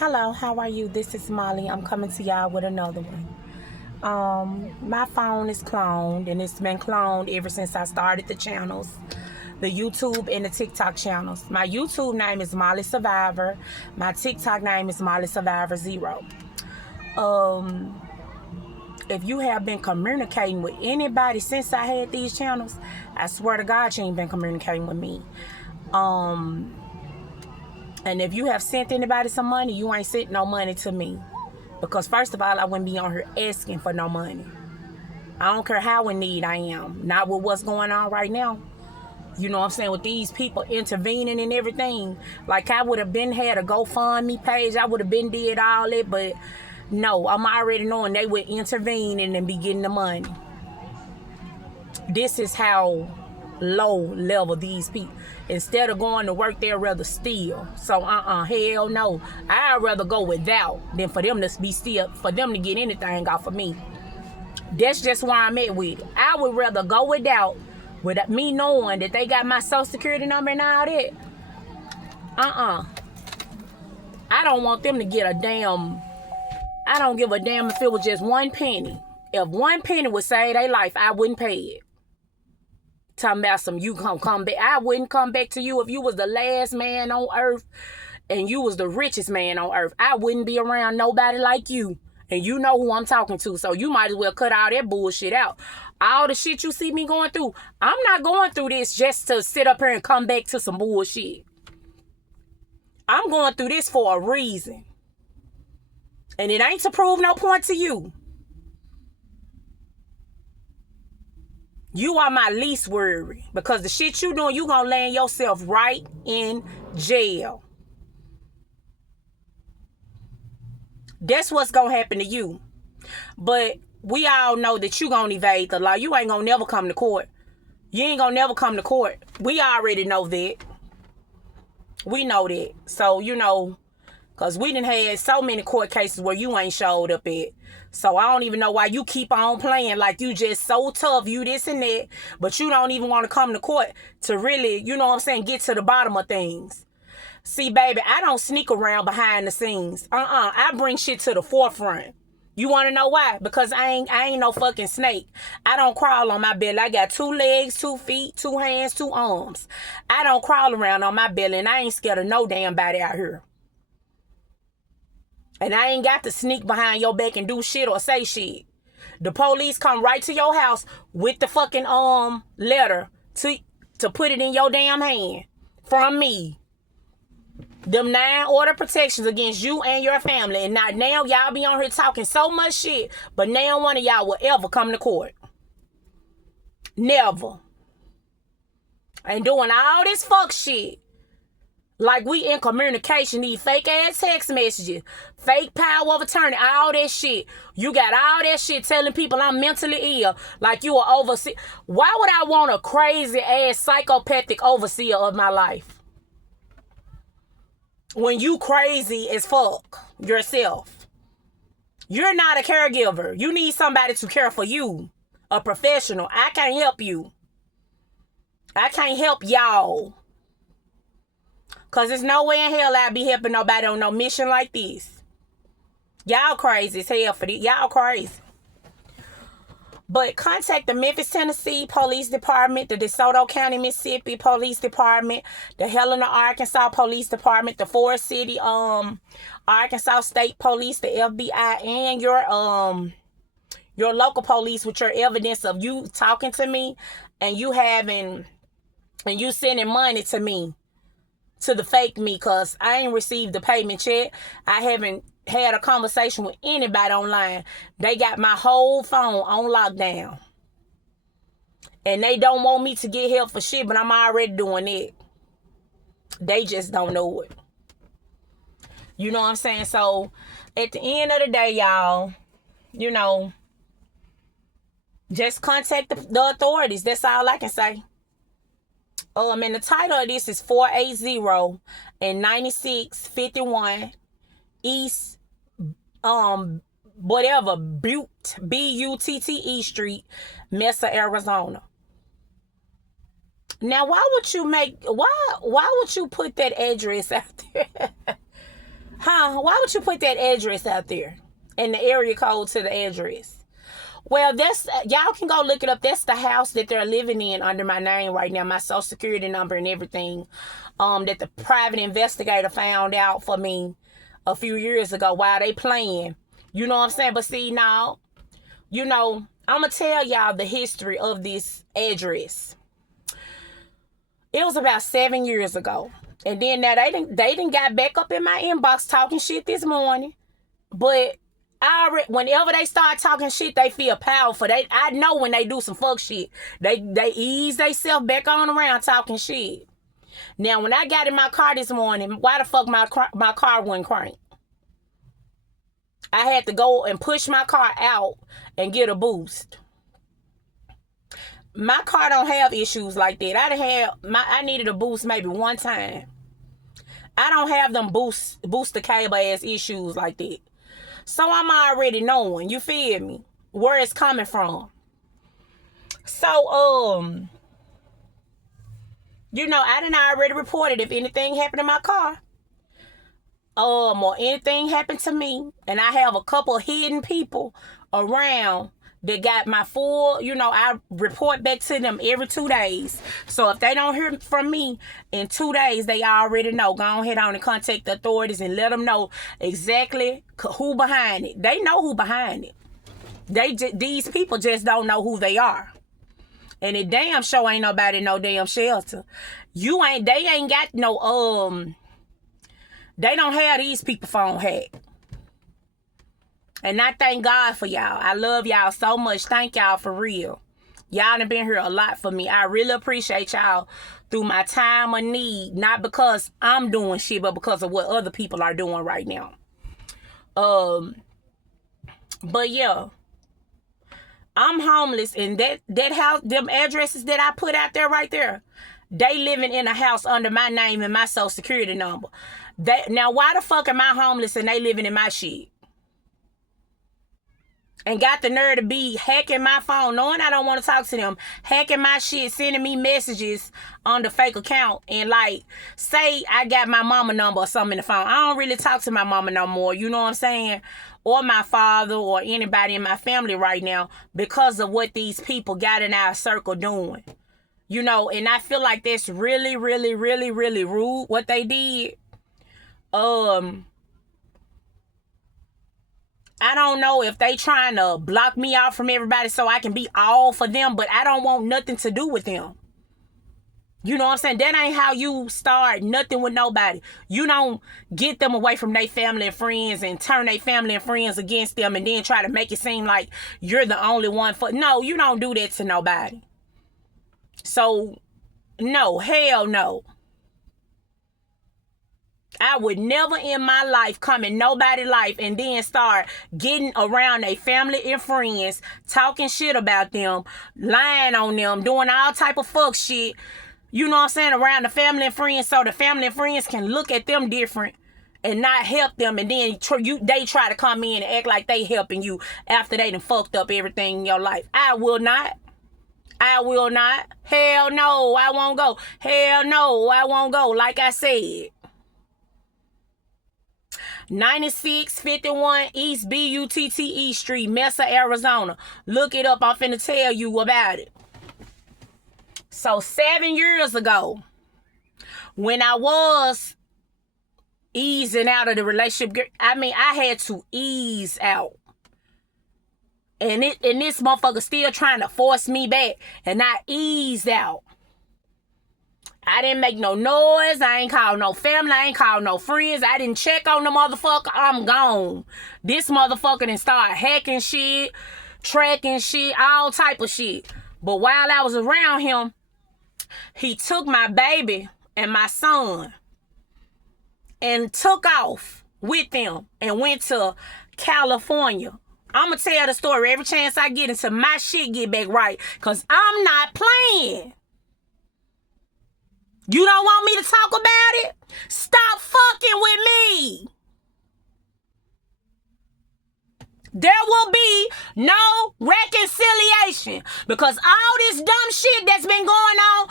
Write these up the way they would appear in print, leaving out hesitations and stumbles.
Hello, how are you? This is Molly. I'm coming to y'all with another one. My phone is cloned, and it's been cloned ever since I started the channels, the YouTube and the TikTok channels. My YouTube name is Molly Survivor. My TikTok name is Molly Survivor 0. If you have been communicating with anybody since I had these channels, I swear to God you ain't been communicating with me. And if you have sent anybody some money, you ain't sent no money to me. Because first of all, I wouldn't be on here asking for no money. I don't care how in need I am. Not with what's going on right now. You know what I'm saying? With these people intervening and everything. Like I would have been had a GoFundMe page. I would have been did all that. But no, I'm already knowing they would intervene and then be getting the money. This is how low level these people. Instead of going to work, they'd rather steal. So hell no. I'd rather go without than for them to be still, for them to get anything off of me. That's just why I'm at with it. I would rather go without me knowing that they got my social security number and all that. I don't want them to get a damn. I don't give a damn if it was just 1 penny. If 1 penny would save their life, I wouldn't pay it. Talking about some you come back. I wouldn't come back to you if you was the last man on earth and you was the richest man on earth. I wouldn't be around nobody like you. And you know who I'm talking to. So you might as well cut all that bullshit out. All the shit you see me going through. I'm not going through this just to sit up here and come back to some bullshit. I'm going through this for a reason. And it ain't to prove no point to you. You are my least worry. Because the shit you doing, you gonna land yourself right in jail. That's what's gonna happen to you. But we all know that you gonna evade the law. You ain't gonna never come to court. You ain't gonna never come to court. We already know that. We know that. So, you know, because we done had so many court cases where you ain't showed up at. So I don't even know why you keep on playing like you just so tough, you this and that, but you don't even want to come to court to really, you know what I'm saying, get to the bottom of things. See, baby, I don't sneak around behind the scenes. I bring shit to the forefront. You want to know why? Because I ain't no fucking snake. I don't crawl on my belly. I got 2 legs, 2 feet, 2 hands, 2 arms. I don't crawl around on my belly, and I ain't scared of no damn body out here. And I ain't got to sneak behind your back and do shit or say shit. The police come right to your house with the fucking letter to put it in your damn hand from me. Them 9 order protections against you and your family. And now y'all be on here talking so much shit, but now one of y'all will ever come to court. Never. And doing all this fuck shit. Like we in communication, these fake ass text messages, fake power of attorney, all that shit. You got all that shit telling people I'm mentally ill, like you are overseer. Why would I want a crazy ass psychopathic overseer of my life? When you crazy as fuck yourself. You're not a caregiver. You need somebody to care for you. A professional. I can't help you. I can't help y'all. Because there's no way in hell I'd be helping nobody on no mission like this. Y'all crazy as hell for this. Y'all crazy. But contact the Memphis, Tennessee Police Department, the DeSoto County, Mississippi Police Department, the Helena, Arkansas Police Department, the Forest City, Arkansas State Police, the FBI, and your local police with your evidence of you talking to me and you sending money to me. To the fake me, because I ain't received the payment check. I haven't had a conversation with anybody online. They got my whole phone on lockdown. And they don't want me to get help for shit, but I'm already doing it. They just don't know it. You know what I'm saying? So, at the end of the day, y'all, you know, just contact the authorities. That's all I can say. And the title of this is 480 and 9651 East, Butte, Butte Street, Mesa, Arizona. Now, why would you put that address out there? Huh? why would you put that address out there and the area code to the address? Well, that's, y'all can go look it up. That's the house that they're living in under my name right now, my social security number and everything, that the private investigator found out for me a few years ago while they playing. You know what I'm saying? But see, now, you know, I'm going to tell y'all the history of this address. It was about 7 years ago. And then now they didn't got back up in my inbox talking shit this morning. But whenever they start talking shit, they feel powerful. I know when they do some fuck shit, they ease themselves back on around talking shit. Now, when I got in my car this morning, why the fuck my car wouldn't crank? I had to go and push my car out and get a boost. My car don't have issues like that. I needed a boost maybe one time. I don't have them booster cable ass issues like that. So I'm already knowing, you feel me, where it's coming from. So, you know, I done already reported if anything happened to my car, or anything happened to me, and I have a couple of hidden people around that got my full, you know, I report back to them every 2 days. So if they don't hear from me in 2 days, they already know. Go ahead on and contact the authorities and let them know exactly who behind it. They know who behind it. These people just don't know who they are. And it damn sure ain't nobody no damn shelter. They ain't got no, they don't have these people phone hacked. And I thank God for y'all. I love y'all so much. Thank y'all for real. Y'all done been here a lot for me. I really appreciate y'all through my time of need. Not because I'm doing shit, but because of what other people are doing right now. But yeah. I'm homeless, and that house, them addresses that I put out there right there, they living in a house under my name and my social security number. Now why the fuck am I homeless and they living in my shit? And got the nerve to be hacking my phone, knowing I don't want to talk to them, hacking my shit, sending me messages on the fake account, and like, say I got my mama number or something in the phone. I don't really talk to my mama no more, you know what I'm saying? Or my father or anybody in my family right now because of what these people got in our circle doing. You know, and I feel like that's really, really, really, really rude what they did. I don't know if they trying to block me out from everybody so I can be all for them, but I don't want nothing to do with them. You know what I'm saying? That ain't how you start nothing with nobody. You don't get them away from their family and friends and turn their family and friends against them and then try to make it seem like you're the only one for... No, you don't do that to nobody. So, no, hell no. I would never in my life come in nobody's life and then start getting around their family and friends, talking shit about them, lying on them, doing all type of fuck shit, you know what I'm saying, around the family and friends so the family and friends can look at them different and not help them, and then they try to come in and act like they helping you after they done fucked up everything in your life. I will not. I will not. Hell no, I won't go. Hell no, I won't go. Like I said. 9651 East Butte Street, Mesa, Arizona. Look it up. I'm finna tell you about it. So 7 years ago, when I was easing out of the relationship, I had to ease out. And this motherfucker still trying to force me back. And I eased out. I didn't make no noise. I ain't called no family. I ain't called no friends. I didn't check on the motherfucker. I'm gone. This motherfucker done started hacking shit, tracking shit, all type of shit. But while I was around him, he took my baby and my son and took off with them and went to California. I'm going to tell the story every chance I get until my shit get back right, because I'm not playing. You don't want me to talk about it? Stop fucking with me. There will be no reconciliation, because all this dumb shit that's been going on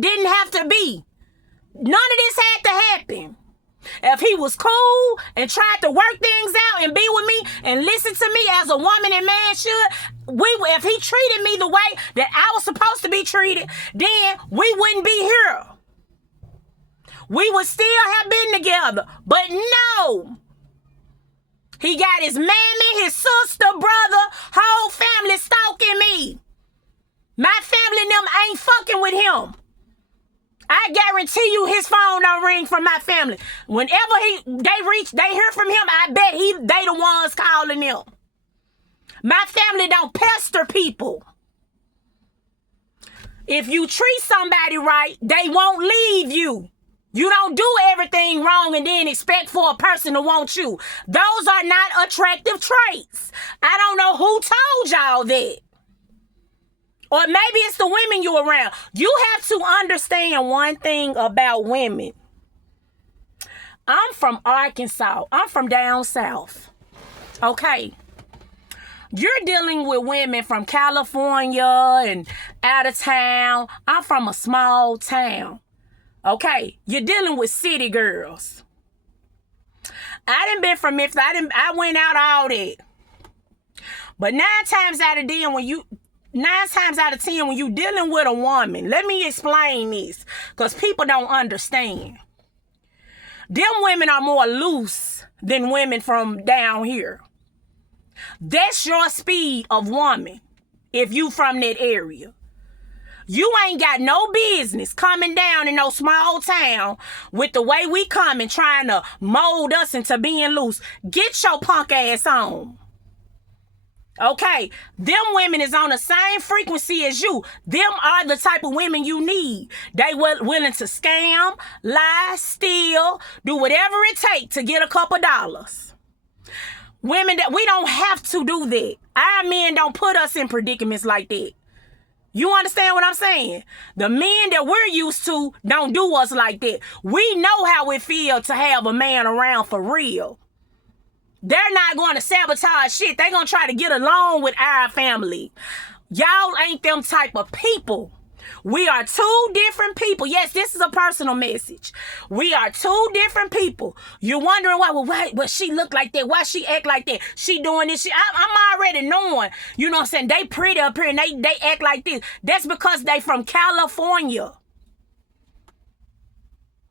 didn't have to be. None of this had to happen. If he was cool and tried to work things out and be with me and listen to me as a woman and man should, if he treated me the way that I was supposed to be treated, then we wouldn't be here. We would still have been together. But no. He got his mammy, his sister, brother, whole family stalking me. My family and them ain't fucking with him. I guarantee you his phone don't ring from my family. Whenever they hear from him, I bet they the ones calling him. My family don't pester people. If you treat somebody right, they won't leave you. You don't do everything wrong and then expect for a person to want you. Those are not attractive traits. I don't know who told y'all that. Or maybe it's the women you around. You have to understand one thing about women. I'm from Arkansas. I'm from down south. Okay. You're dealing with women from California and out of town. I'm from a small town. Okay. You're dealing with city girls. I done been from Memphis. I went out all that. But 9 times out of 10 when you dealing with a woman, let me explain this, because people don't understand. Them women are more loose than women from down here. That's your speed of woman if you from that area. You ain't got no business coming down in no small town with the way we coming, trying to mold us into being loose. Get your punk ass on. Okay, them women is on the same frequency as you. Them are the type of women you need. They willing to scam, lie, steal, do whatever it takes to get a couple dollars. Women that we don't have to do that. Our men don't put us in predicaments like that. You understand what I'm saying? The men that we're used to don't do us like that. We know how it feels to have a man around for real. They're not going to sabotage shit. They're going to try to get along with our family. Y'all ain't them type of people. We are 2 different people. Yes, this is a personal message. We are 2 different people. You're wondering why she look like that? Why she act like that? She doing this shit. I'm already knowing. You know what I'm saying? They pretty up here and they act like this. That's because they from California.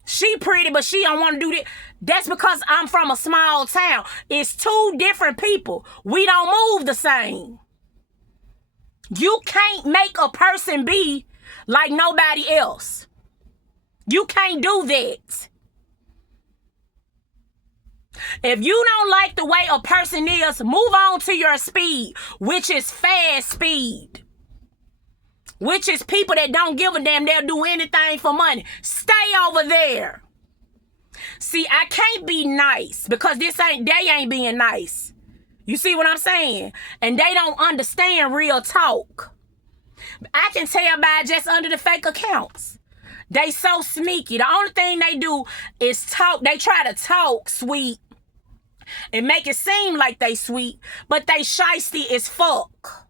She pretty, but she don't want to do that. That's because I'm from a small town. It's 2 different people. We don't move the same. You can't make a person be like nobody else. You can't do that. If you don't like the way a person is, move on to your speed, which is fast speed. Which is people that don't give a damn. They'll do anything for money. Stay over there. See, I can't be nice because they ain't being nice. You see what I'm saying? And they don't understand real talk. I can tell by just under the fake accounts. They so sneaky. The only thing they do is talk. They try to talk sweet and make it seem like they sweet, but they shysty as fuck.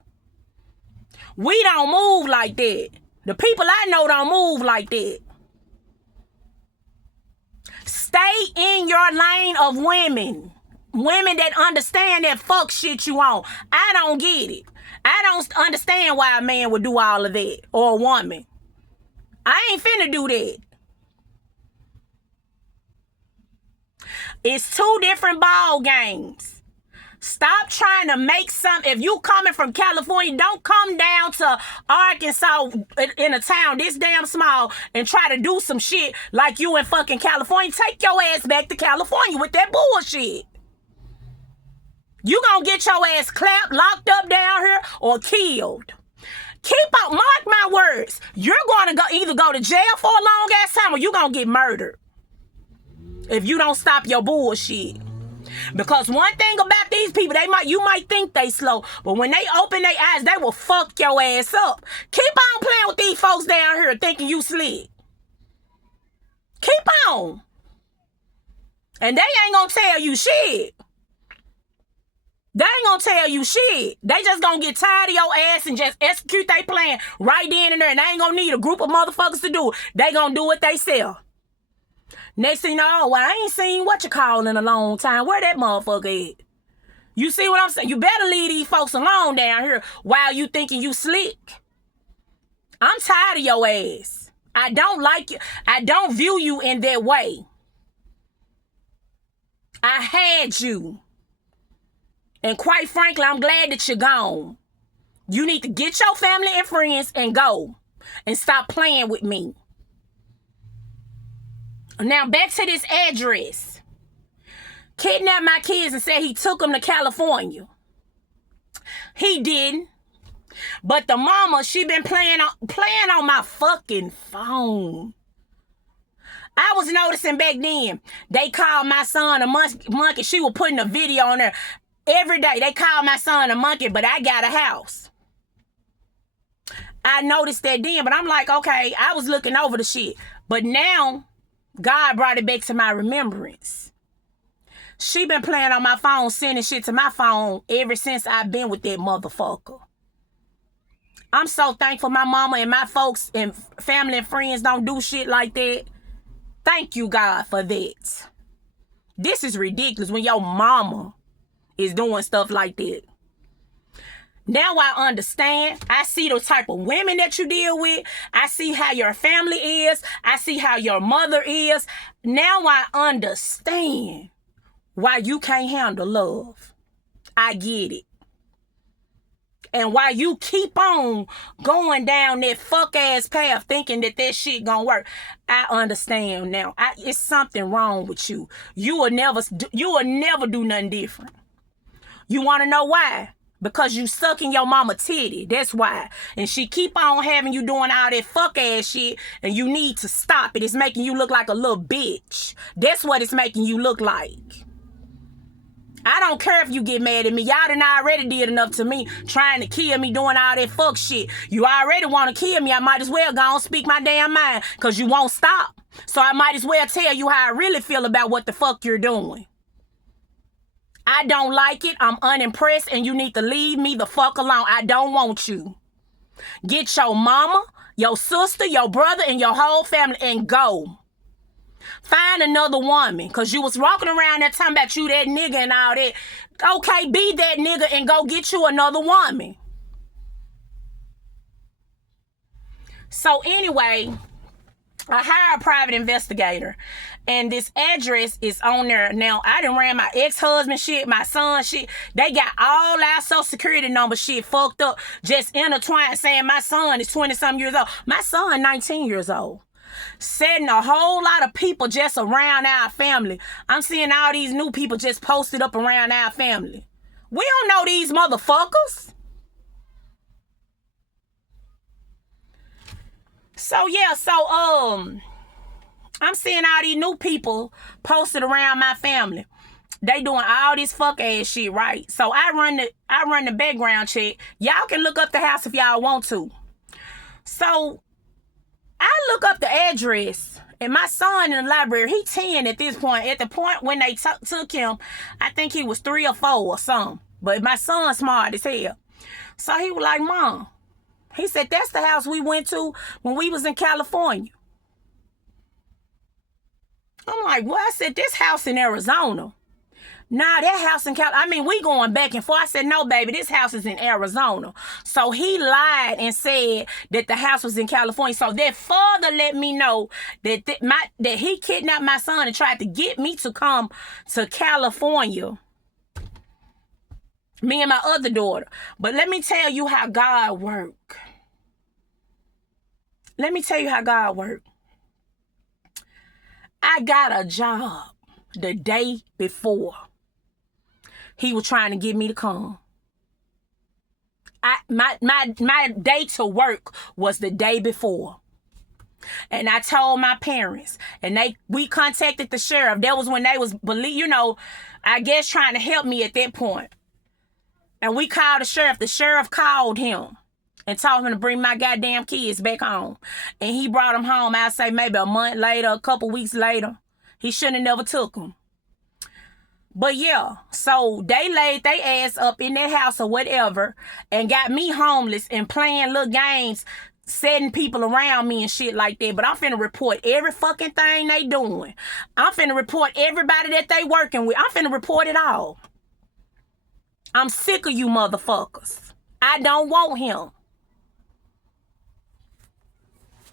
We don't move like that. The people I know don't move like that. Stay in your lane of women. Women that understand that fuck shit you on. I don't get it. I don't understand why a man would do all of that. Or a woman. I ain't finna do that. It's 2 different ball games. Stop trying to make if you coming from California, don't come down to Arkansas in a town this damn small and try to do some shit like you in fucking California. Take your ass back to California with that bullshit. You gonna get your ass clapped, locked up down here, or killed. Mark my words. You're gonna either go to jail for a long ass time or you gonna get murdered. If you don't stop your bullshit. Because one thing about these people, you might think they slow, but when they open their eyes, they will fuck your ass up. Keep on playing with these folks down here thinking you slick. Keep on. And they ain't gonna tell you shit. They ain't gonna tell you shit. They just gonna get tired of your ass and just execute their plan right then and there. And they ain't gonna need a group of motherfuckers to do it. They gonna do it themselves. Next thing you know, well, I ain't seen what you call in a long time. Where that motherfucker at? You see what I'm saying? You better leave these folks alone down here while you thinking you slick. I'm tired of your ass. I don't like you. I don't view you in that way. I had you. And quite frankly, I'm glad that you're gone. You need to get your family and friends and go. And stop playing with me. Now, back to this address. Kidnapped my kids and said he took them to California. He didn't. But the mama, she been playing on my fucking phone. I was noticing back then, they called my son a monkey. She was putting a video on there. Every day, they called my son a monkey, but I got a house. I noticed that then, but I'm like, okay, I was looking over the shit. But now, God brought it back to my remembrance. She been playing on my phone, sending shit to my phone ever since I've been with that motherfucker. I'm so thankful my mama and my folks and family and friends don't do shit like that. Thank you, God, for that. This is ridiculous when your mama is doing stuff like that. Now I understand. I see the type of women that you deal with. I see how your family is. I see how your mother is. Now I understand why you can't handle love. I get it. And why you keep on going down that fuck ass path thinking that shit gonna work. I understand now. It's something wrong with you. You will never do nothing different. You want to know why? Because you sucking your mama titty. That's why. And she keep on having you doing all that fuck ass shit, and you need to stop it. It's making you look like a little bitch. That's what it's making you look like. I don't care if you get mad at me. Y'all done already did enough to me, trying to kill me, doing all that fuck shit. You already want to kill me. I might as well go and speak my damn mind, because you won't stop. So I might as well tell you how I really feel about what the fuck you're doing. I don't like it. I'm unimpressed, and you need to leave me the fuck alone. I don't want you. Get your mama, your sister, your brother, and your whole family and go. Find another woman, because you was walking around there talking about you that nigga and all that. Okay, be that nigga and go get you another woman. So anyway, I hired a private investigator, and this address is on there. Now, I done ran my ex-husband shit, my son shit. They got all our social security number shit fucked up, just intertwined, saying my son is 20-something years old. My son 19 years old. Setting a whole lot of people just around our family. I'm seeing all these new people just posted up around our family. We don't know these motherfuckers. So yeah, I'm seeing all these new people posted around my family. They doing all this fuck ass shit, right? So I run the background check. Y'all can look up the house if y'all want to. So I look up the address, and my son in the library, he 10 at this point. At the point when they took him, I think he was 3 or 4 or something. But my son's smart as hell. So he was like, Mom, he said, that's the house we went to when we was in California. I'm like, well, I said, this house in Arizona. Nah, that house in California. We going back and forth. I said, no, baby, this house is in Arizona. So he lied and said that the house was in California. So that further let me know that that he kidnapped my son and tried to get me to come to California. Me and my other daughter. But let me tell you how God works. Let me tell you how God works. I got a job the day before he was trying to get me to come. My day to work was the day before. And I told my parents, and we contacted the sheriff. That was when they was, I guess trying to help me at that point. And we called the sheriff. The sheriff called him and told him to bring my goddamn kids back home. And he brought them home, I'd say maybe a month later, a couple weeks later. He shouldn't have never took them. But yeah, so they laid their ass up in that house or whatever and got me homeless and playing little games setting people around me and shit like that, but I'm finna report every fucking thing they doing. I'm finna report everybody that they working with. I'm finna report it all. I'm sick of you motherfuckers. I don't want him.